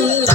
Yeah.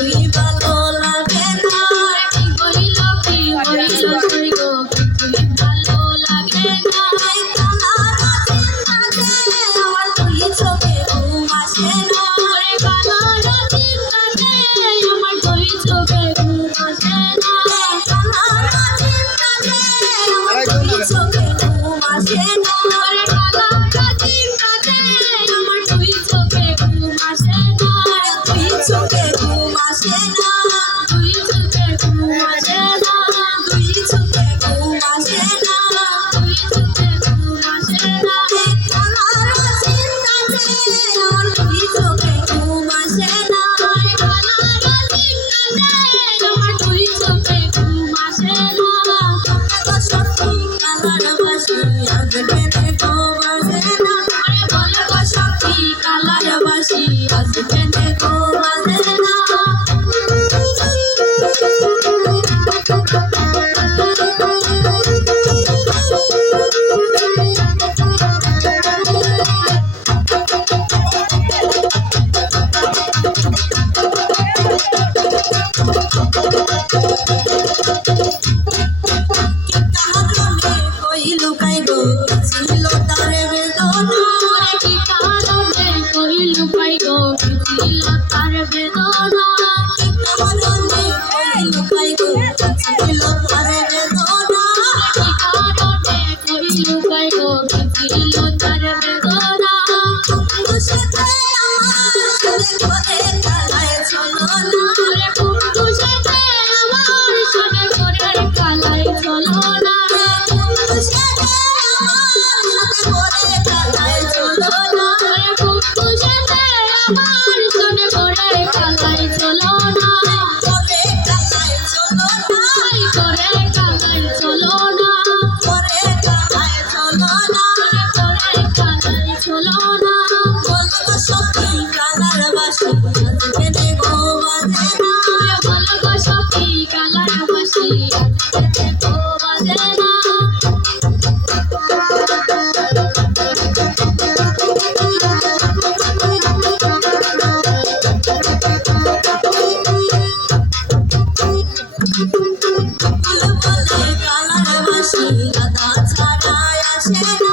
we the Kolkata ছাড়ায় আসে না।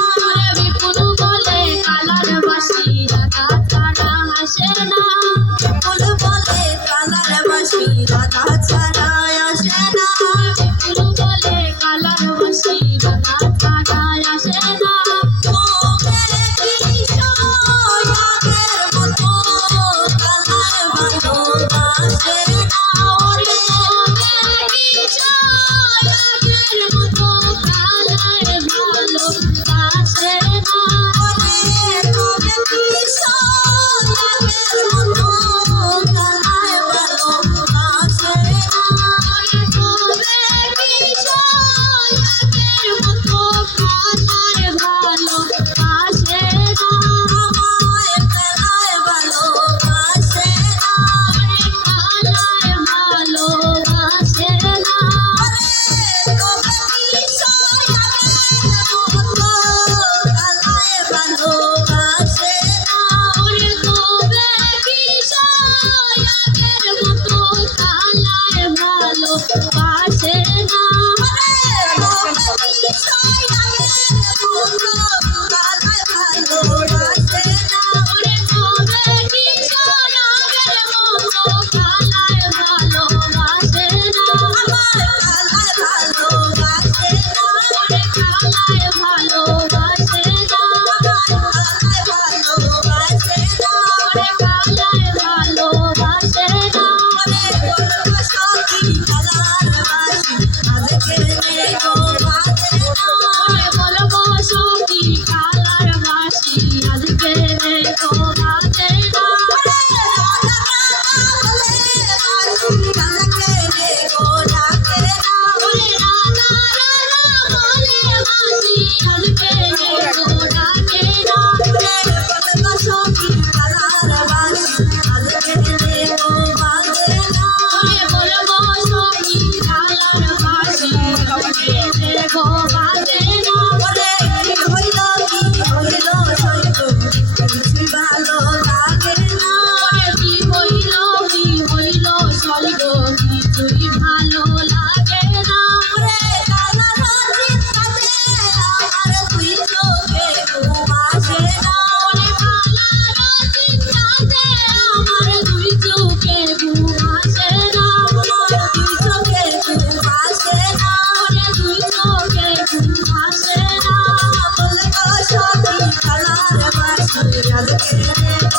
I'm looking at